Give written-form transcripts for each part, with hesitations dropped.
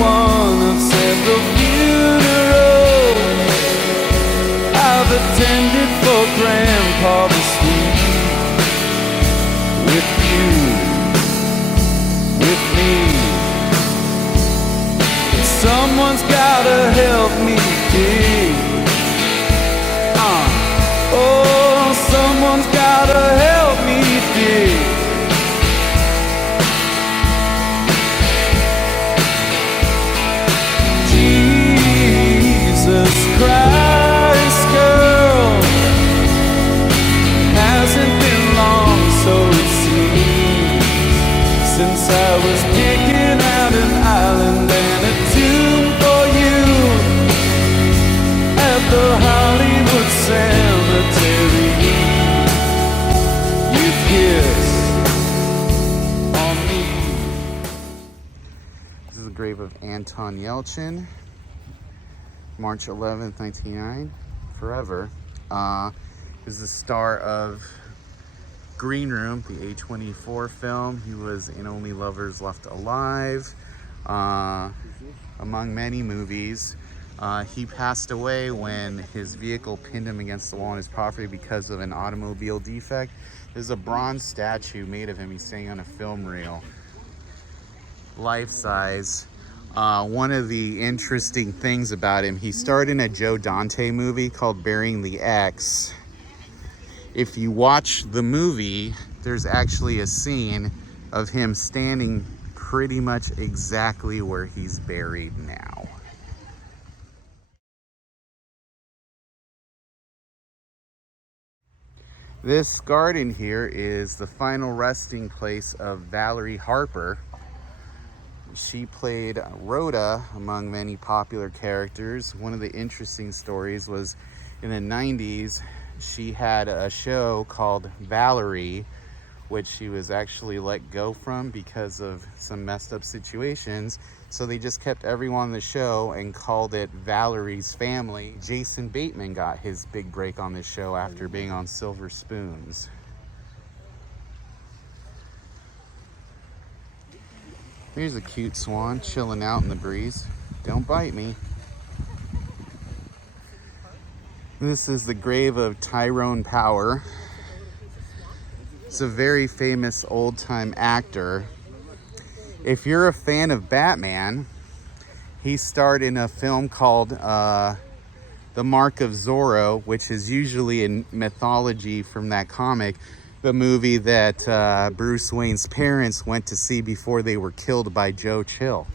one of several funerals I've attended for Grandpa the Sweet. With you, with me, someone's gotta help me dig. Oh, someone's gotta help me dig. Jesus Christ, girl, hasn't been long, so it seems, since I was kicking out an island and a tomb for you at the Hollywood Cemetery. You kissed on me. This is the grave of Anton Yelchin, March 11th, 1999, forever. He was the star of Green Room, the A24 film. He was in Only Lovers Left Alive, among many movies. He passed away when his vehicle pinned him against the wall on his property because of an automobile defect. There's a bronze statue made of him. He's standing on a film reel, life-size. One of the interesting things about him, he starred in a Joe Dante movie called Burying the Ex. If you watch the movie, there's actually a scene of him standing pretty much exactly where he's buried now. This garden here is the final resting place of Valerie Harper. She played Rhoda among many popular characters. One of the interesting stories was in the 90s, she had a show called Valerie, which she was actually let go from because of some messed up situations. So they just kept everyone on the show and called it Valerie's Family. Jason Bateman got his big break on this show after being on Silver Spoons. Here's a cute swan chilling out in the breeze. Don't bite me. This is the grave of Tyrone Power. It's a very famous old-time actor. If you're a fan of Batman, he starred in a film called The Mark of Zorro, which is usually in mythology from that comic, the movie that Bruce Wayne's parents went to see before they were killed by Joe Chill.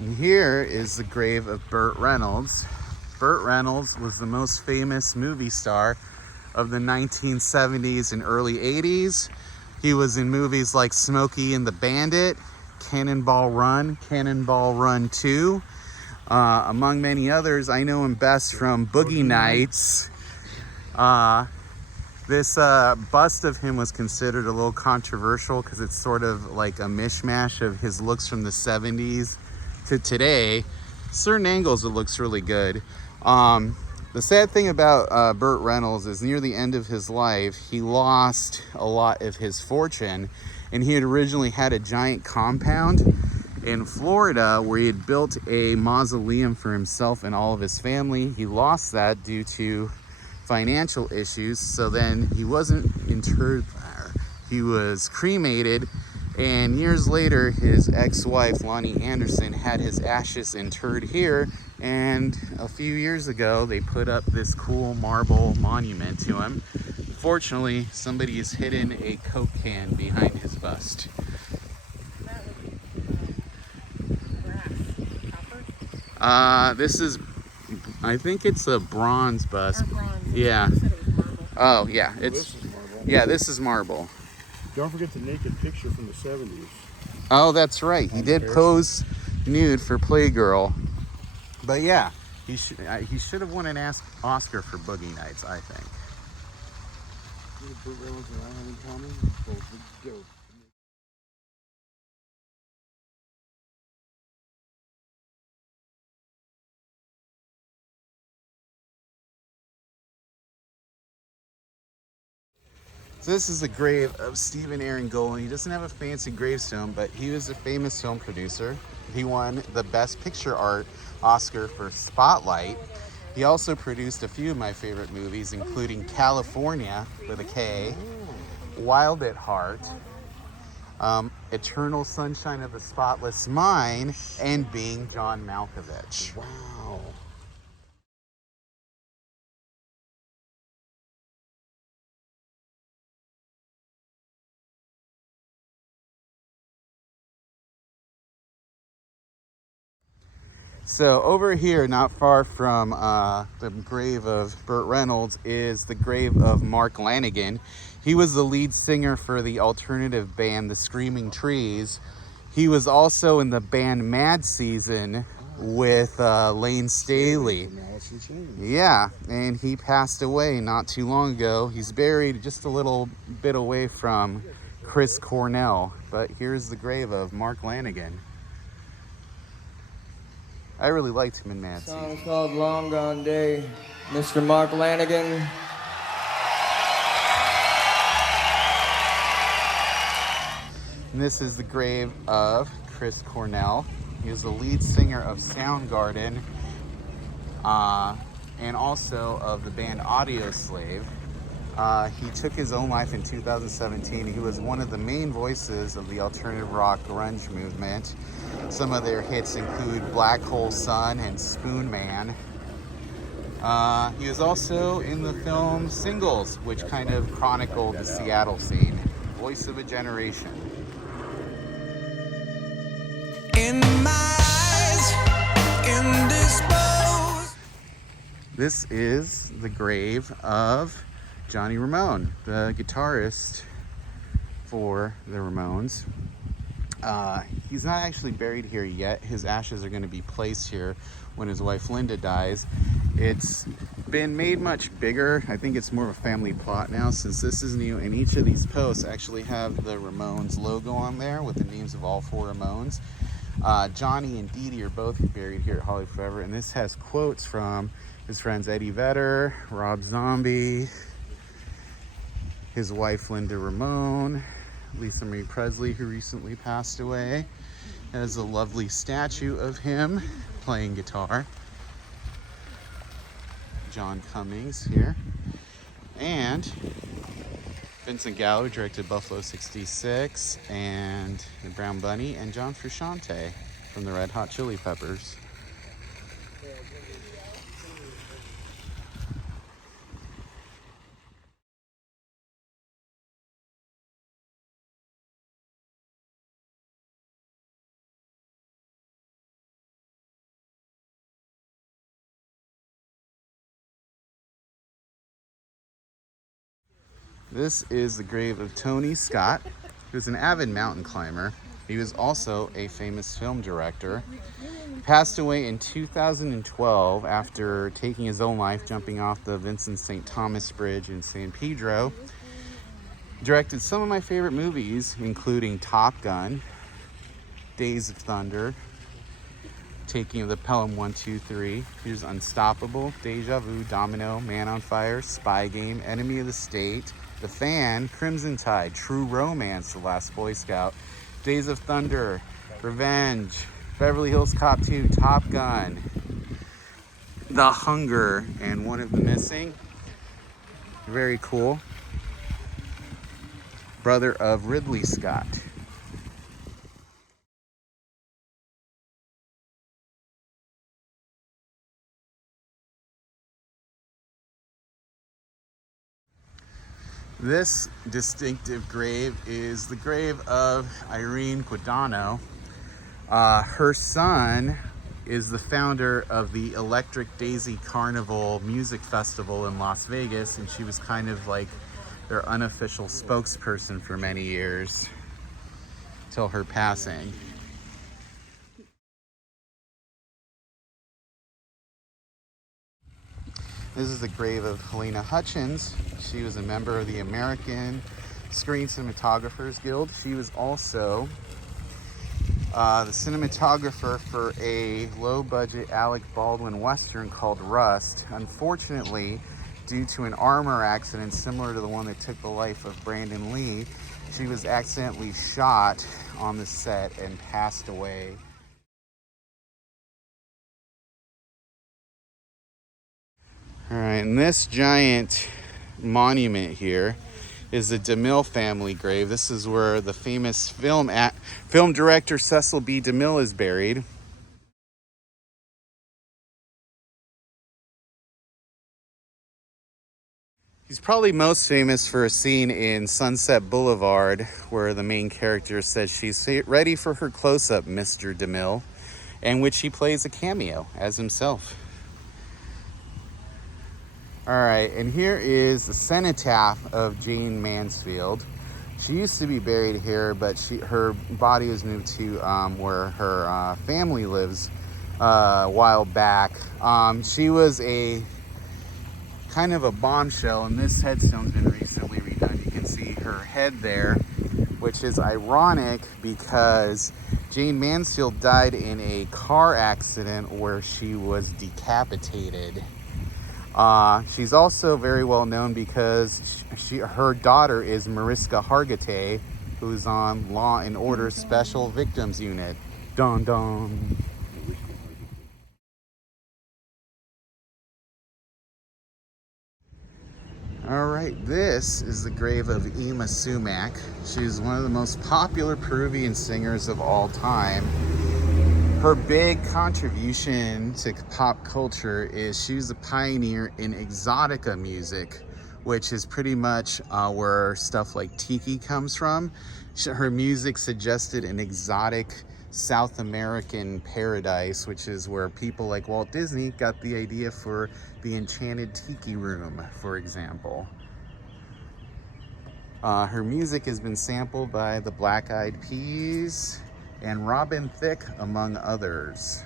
And here is the grave of Burt Reynolds. Burt Reynolds was the most famous movie star of the 1970s and early 80s. He was in movies like Smokey and the Bandit, Cannonball Run, Cannonball Run 2, among many others. I know him best from Boogie Nights. This bust of him was considered a little controversial because it's sort of like a mishmash of his looks from the 70s to today. Certain angles it looks really good. The sad thing about Burt Reynolds is near the end of his life, he lost a lot of his fortune, and he had originally had a giant compound in Florida where he had built a mausoleum for himself and all of his family. He lost that due to financial issues, so then he wasn't interred there. He was cremated, and years later his ex-wife Lonnie Anderson had his ashes interred here, and a few years ago they put up this cool marble monument to him. Fortunately, somebody has hidden a Coke can behind his bust. This is, I think it's a bronze bust. Yeah. Oh yeah, it's this is marble. Don't forget the naked picture from the 70s. Oh, that's right. He did pose nude for Playgirl. But yeah, he should have won an Oscar for Boogie Nights, I think. Burt Reynolds and I have in common? Both a joke. So this is the grave of Stephen Aaron Golin. He doesn't have a fancy gravestone, but he was a famous film producer. He won the Best Picture Art Oscar for Spotlight. He also produced a few of my favorite movies, including California with a K, Wild at Heart, Eternal Sunshine of the Spotless Mind, and Being John Malkovich. Wow. So over here, not far from the grave of Burt Reynolds, is the grave of Mark Lanegan. He was the lead singer for the alternative band The Screaming Trees. He was also in the band Mad Season with Lane Staley. Yeah, and he passed away not too long ago. He's buried just a little bit away from Chris Cornell. But here's the grave of Mark Lanegan. I really liked him in Mad Season. The song's called Long Gone Day. Mr. Mark Lanegan. And this is the grave of Chris Cornell. He was the lead singer of Soundgarden and also of the band Audioslave. He took his own life in 2017. He was one of the main voices of the alternative rock grunge movement. Some of their hits include Black Hole Sun and Spoon Man. He was also in the film Singles, which kind of chronicled the Seattle scene. Voice of a generation. In my eyes, indisposed. This is the grave of Johnny Ramone, the guitarist for the Ramones. He's not actually buried here yet. His ashes are going to be placed here when his wife Linda dies. It's been made much bigger. I think it's more of a family plot now since this is new, and each of these posts actually have the Ramones logo on there with the names of all four Ramones. Johnny and Dee Dee are both buried here at Holly Forever, and this has quotes from his friends Eddie Vedder, Rob Zombie, his wife Linda Ramone, Lisa Marie Presley, who recently passed away. Has a lovely statue of him playing guitar. John Cummings here. And Vincent Gallo directed Buffalo 66 and The Brown Bunny, and John Frusciante from the Red Hot Chili Peppers. This is the grave of Tony Scott, who's an avid mountain climber. He was also a famous film director. He passed away in 2012 after taking his own life, jumping off the Vincent St. Thomas Bridge in San Pedro. Directed some of my favorite movies, including Top Gun, Days of Thunder, Taking of the Pelham 123. Here's Unstoppable, Deja Vu, Domino, Man on Fire, Spy Game, Enemy of the State, The Fan, Crimson Tide, True Romance, The Last Boy Scout, Days of Thunder, Revenge, Beverly Hills Cop 2, Top Gun, The Hunger, and one of the missing. Very cool. Brother of Ridley Scott. This distinctive grave is the grave of Irene Guadagno. Her son is the founder of the Electric Daisy Carnival Music Festival in Las Vegas, and she was kind of like their unofficial spokesperson for many years till her passing. This is the grave of Helena Hutchins. She was a member of the American Screen Cinematographers Guild. She was also the cinematographer for a low-budget Alec Baldwin Western called Rust. Unfortunately, due to an armor accident similar to the one that took the life of Brandon Lee. She was accidentally shot on the set and passed away. All right, and this giant monument here is the DeMille family grave. This is where the famous film director Cecil B. DeMille is buried. He's probably most famous for a scene in Sunset Boulevard where the main character says she's ready for her close-up, Mr. DeMille, in which he plays a cameo as himself. All right, and here is the cenotaph of Jane Mansfield. She used to be buried here, but her body was moved to where her family lives a while back. She was a kind of a bombshell, and this headstone's been recently redone. You can see her head there, which is ironic because Jane Mansfield died in a car accident where she was decapitated. She's also very well known because her daughter is Mariska Hargitay, who's on Law and Order Special Victims Unit. Dun dun. All right, this is the grave of Yma Sumac. She's one of the most popular Peruvian singers of all time. Her big contribution to pop culture is she was a pioneer in exotica music, which is pretty much where stuff like tiki comes from. Her music suggested an exotic South American paradise, which is where people like Walt Disney got the idea for the Enchanted Tiki Room, for example. Her music has been sampled by the Black Eyed Peas and Robin Thicke, among others.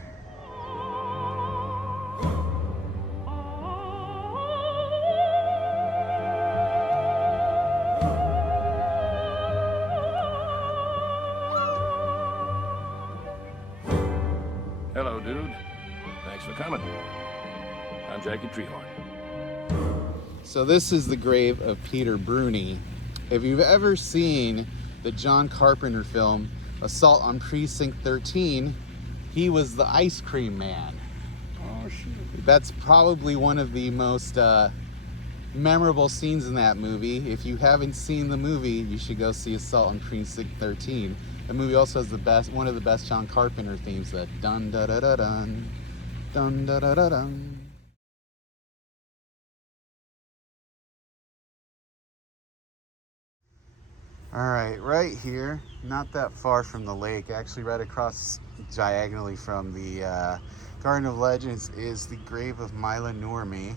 Hello, dude. Thanks for coming. I'm Jackie Treehorn. So this is the grave of Peter Bruni. If you've ever seen the John Carpenter film Assault on Precinct 13, he was the ice cream man. Oh, shit. That's probably one of the most memorable scenes in that movie. If you haven't seen the movie, you should go see Assault on Precinct 13. The movie also has one of the best John Carpenter themes, the dun da da da dun, dun da da da dun. All right, right here, not that far from the lake, actually right across diagonally from the Garden of Legends, is the grave of Mila Nurmi,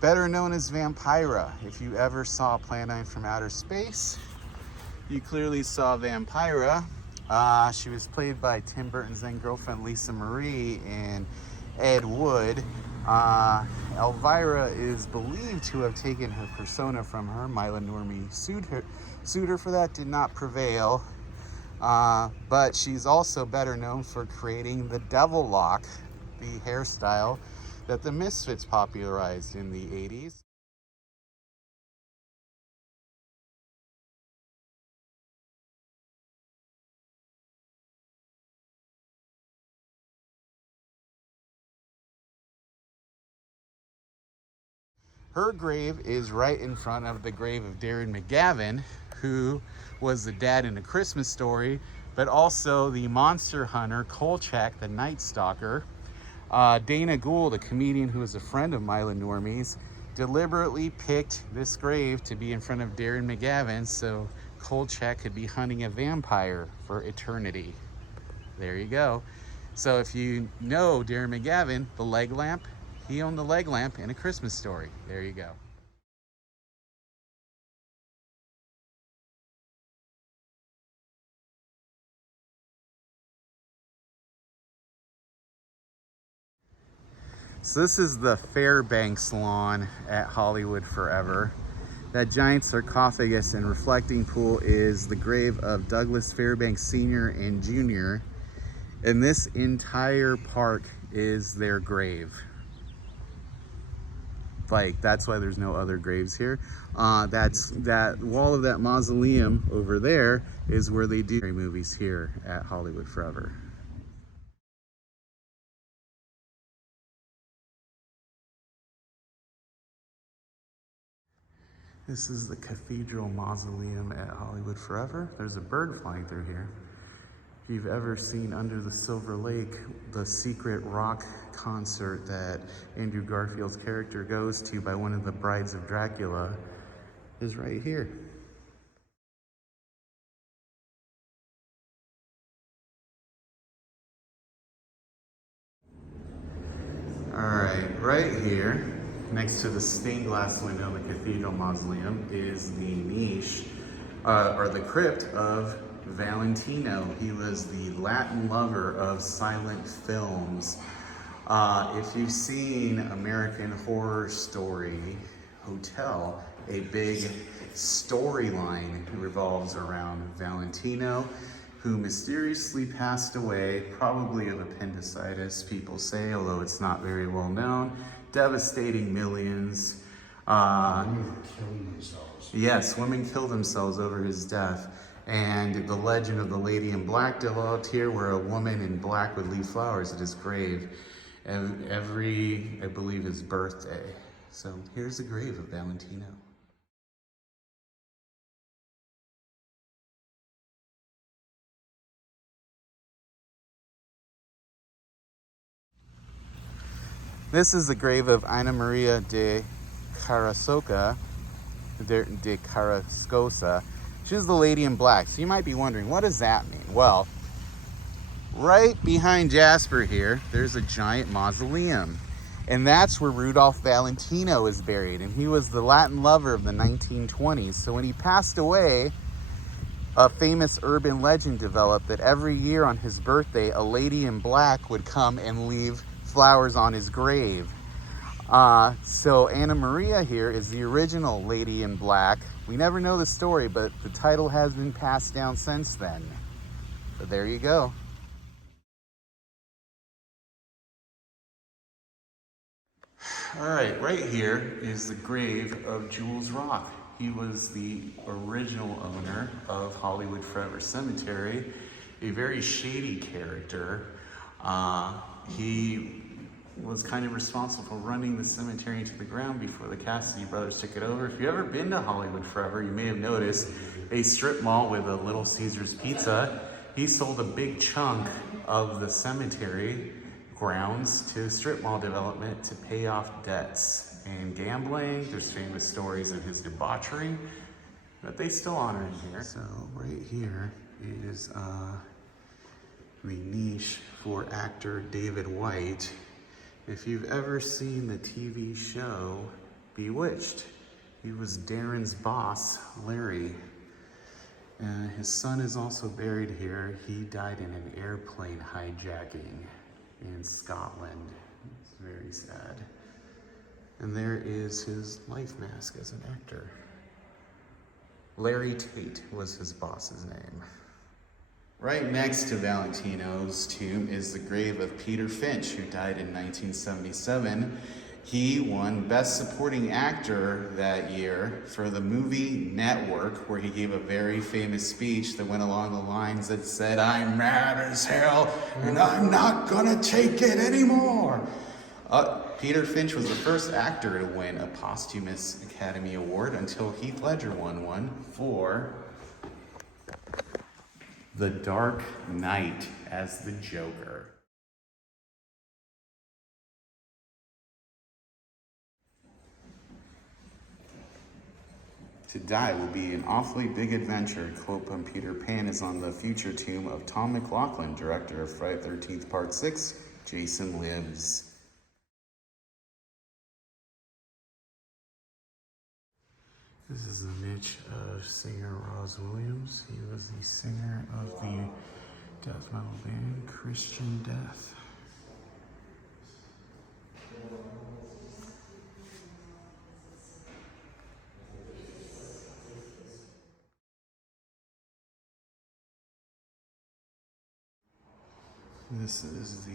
better known as Vampira. If you ever saw Plan 9 from Outer Space, you clearly saw Vampira. She was played by Tim Burton's then girlfriend Lisa Marie and Ed Wood. Elvira is believed to have taken her persona from her. Mila Nurmi sued her for that, did not prevail. But she's also better known for creating the devil lock, the hairstyle that the Misfits popularized in the 80s. Her grave is right in front of the grave of Darren McGavin, who was the dad in A Christmas Story, but also the monster hunter, Kolchak, the Night Stalker. Dana Gould, a comedian who was a friend of Mila Nurmi's, deliberately picked this grave to be in front of Darren McGavin so Kolchak could be hunting a vampire for eternity. There you go. So if you know Darren McGavin, the leg lamp, he owned the leg lamp in A Christmas Story. There you go. So this is the Fairbanks lawn at Hollywood Forever. That giant sarcophagus and reflecting pool is the grave of Douglas Fairbanks Sr. and Jr. And this entire park is their grave. Like, that's why there's no other graves here. That wall of that mausoleum over there is where they do movies here at Hollywood Forever. This is the Cathedral Mausoleum at Hollywood Forever. There's a bird flying through here. If you've ever seen Under the Silver Lake, the secret rock concert that Andrew Garfield's character goes to by one of the brides of Dracula is right here. All right here, next to the stained glass window in the Cathedral Mausoleum is the niche, or the crypt of Valentino. He was the Latin lover of silent films. If you've seen American Horror Story Hotel, a big storyline revolves around Valentino, who mysteriously passed away, probably of appendicitis, people say, although it's not very well known, devastating millions. Women killing themselves. Yes, women killed themselves over his death. And the legend of the Lady in Black developed here, where a woman in black would leave flowers at his grave every, I believe, his birthday. So here's the grave of Valentino. This is the grave of Ana Maria de Carrascosa. She's the Lady in Black. So you might be wondering, what does that mean? Well, right behind Jasper here, there's a giant mausoleum. And that's where Rudolph Valentino is buried. And he was the Latin lover of the 1920s. So when he passed away, a famous urban legend developed that every year on his birthday, a lady in black would come and leave flowers on his grave. So Anna Maria here is the original Lady in Black. We never know the story, but the title has been passed down since then. So there you go. All right here is the grave of Jules Roth. He was the original owner of Hollywood Forever Cemetery, a very shady character. He was kind of responsible for running the cemetery into the ground before the Cassidy brothers took it over. If you've ever been to Hollywood Forever, you may have noticed a strip mall with a Little Caesars Pizza. He sold a big chunk of the cemetery grounds to strip mall development to pay off debts and gambling. There's famous stories of his debauchery, but they still honor him here. So right here is the niche for actor David White. If you've ever seen the TV show Bewitched, he was Darren's boss, Larry. His son is also buried here. He died in an airplane hijacking in Scotland. It's very sad. And there is his life mask as an actor. Larry Tate was his boss's name. Right next to Valentino's tomb is the grave of Peter Finch, who died in 1977. He won Best Supporting Actor that year for the movie Network, where he gave a very famous speech that went along the lines that said, "I'm mad as hell, and I'm not gonna take it anymore." Peter Finch was the first actor to win a posthumous Academy Award until Heath Ledger won one for The Dark Knight as the Joker. To die will be an awfully big adventure. Quote from Peter Pan is on the future tomb of Tom McLaughlin, director of Friday the 13th Part 6, Jason Lives. This is the niche of singer Roz Williams. He was the singer of the death metal band Christian Death. This is the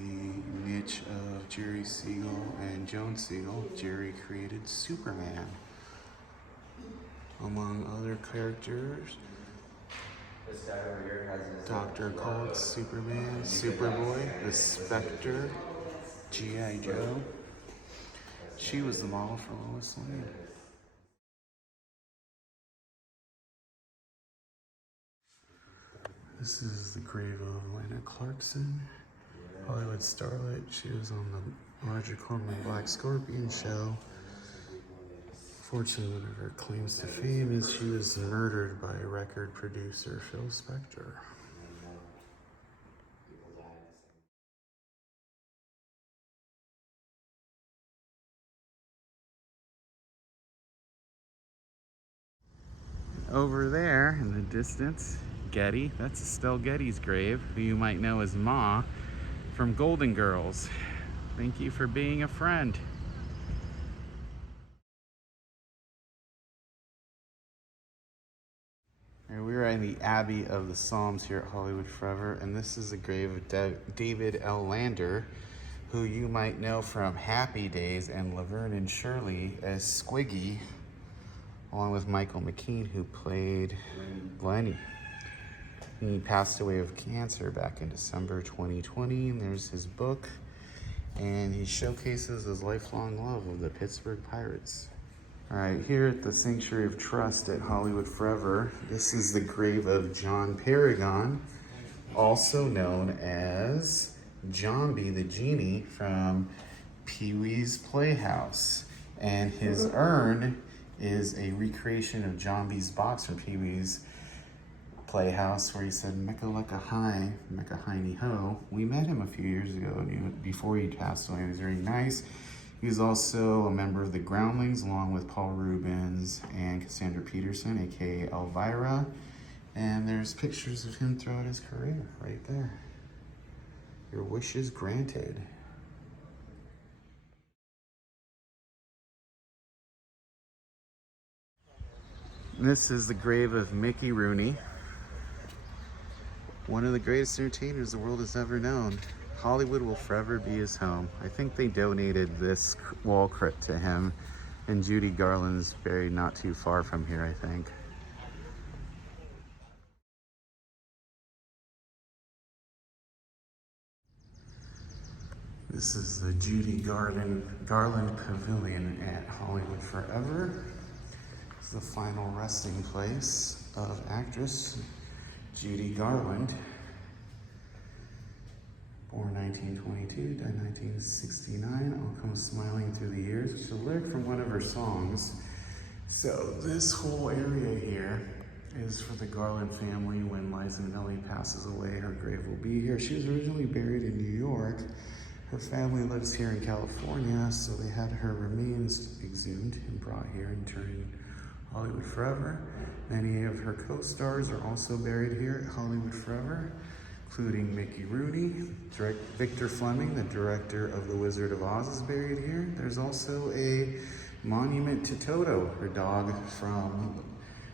niche of Jerry Siegel and Joan Siegel. Jerry created Superman, among other characters. This guy over here has his Dr. Cold, Superman, Superboy, the Spectre, G.I. Joe. She was the model for Lois Lane. This is the grave of Lana Clarkson, Hollywood starlet. She was on the Roger Corman Black Scorpion show. Fortunately, one of her claims to fame is she was murdered by record producer Phil Spector. Over there in the distance, Getty, that's Estelle Getty's grave, who you might know as Ma from Golden Girls. Thank you for being a friend. And we're in the Abbey of the Psalms here at Hollywood Forever, and this is the grave of David L. Lander, who you might know from Happy Days and Laverne and Shirley as Squiggy, along with Michael McKean, who played Lenny. He passed away of cancer back in December 2020, and there's his book, and he showcases his lifelong love of the Pittsburgh Pirates. All right, here at the Sanctuary of Trust at Hollywood Forever, this is the grave of John Paragon, also known as Johnby the Genie from Pee-wee's Playhouse. And his urn is a recreation of Johnby's box from Pee-wee's Playhouse, where he said, "Mecca lecca hi, mecca hiney ho." We met him a few years ago, and before he passed away. He was very nice. He was also a member of the Groundlings, along with Paul Rubens and Cassandra Peterson, aka Elvira. And there's pictures of him throughout his career right there. Your wish is granted. This is the grave of Mickey Rooney, one of the greatest entertainers the world has ever known. Hollywood will forever be his home. I think they donated this wall crypt to him, and Judy Garland's buried not too far from here, I think. This is the Judy Garland Pavilion at Hollywood Forever. It's the final resting place of actress Judy Garland. Born 1922, died 1969, I'll come smiling through the years, which is a lyric from one of her songs. So this whole area here is for the Garland family. When Liza Minnelli passes away, her grave will be here. She was originally buried in New York. Her family lives here in California, so they had her remains exhumed and brought here and turned in Hollywood Forever. Many of her co-stars are also buried here at Hollywood Forever, including Mickey Rooney. Victor Fleming, the director of The Wizard of Oz, is buried here. There's also a monument to Toto, her dog from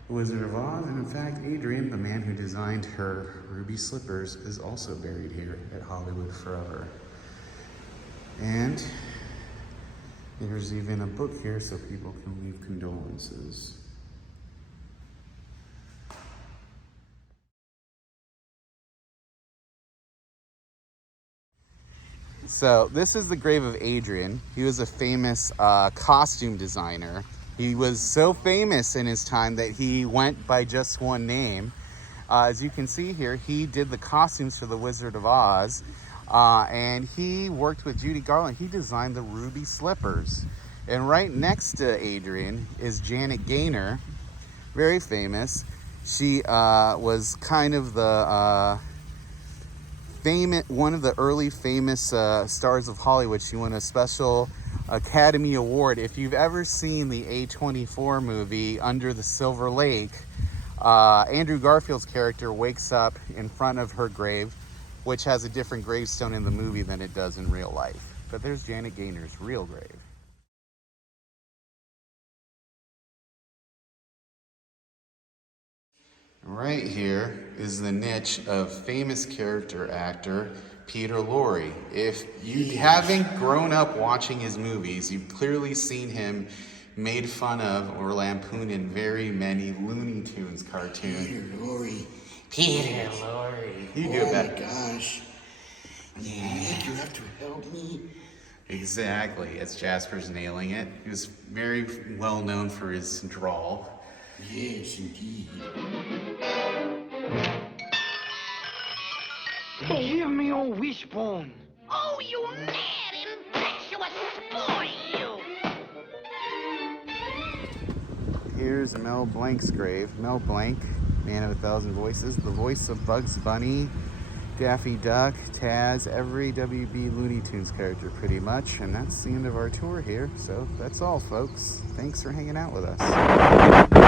The Wizard of Oz. And in fact, Adrian, the man who designed her ruby slippers, is also buried here at Hollywood Forever. And there's even a book here so people can leave condolences. So this is the grave of Adrian. He was a famous costume designer. He was so famous in his time that he went by just one name. As you can see here, he did the costumes for The Wizard of Oz. And he worked with Judy Garland. He designed the ruby slippers. And right next to Adrian is Janet Gaynor, very famous. She was kind of the one of the early famous stars of Hollywood. She won a special Academy Award. If you've ever seen the A24 movie Under the Silver Lake, Andrew Garfield's character wakes up in front of her grave, which has a different gravestone in the movie than it does in real life. But there's Janet Gaynor's real grave. Right here is the niche of famous character actor Peter Lorre. If you haven't grown up watching his movies, you've clearly seen him made fun of or lampooned in very many Looney Tunes cartoons. Peter Lorre. Peter Lorre. You do it better. Oh my gosh. Yeah, you have to help me. Exactly, as Jasper's nailing it. He was very well known for his drawl. Yes, indeed. Give me your wishbone. Oh, you mad, impetuous boy, you! Here's Mel Blanc's grave. Mel Blanc, man of a thousand voices, the voice of Bugs Bunny, Daffy Duck, Taz, every WB Looney Tunes character pretty much. And that's the end of our tour here. So that's all, folks. Thanks for hanging out with us.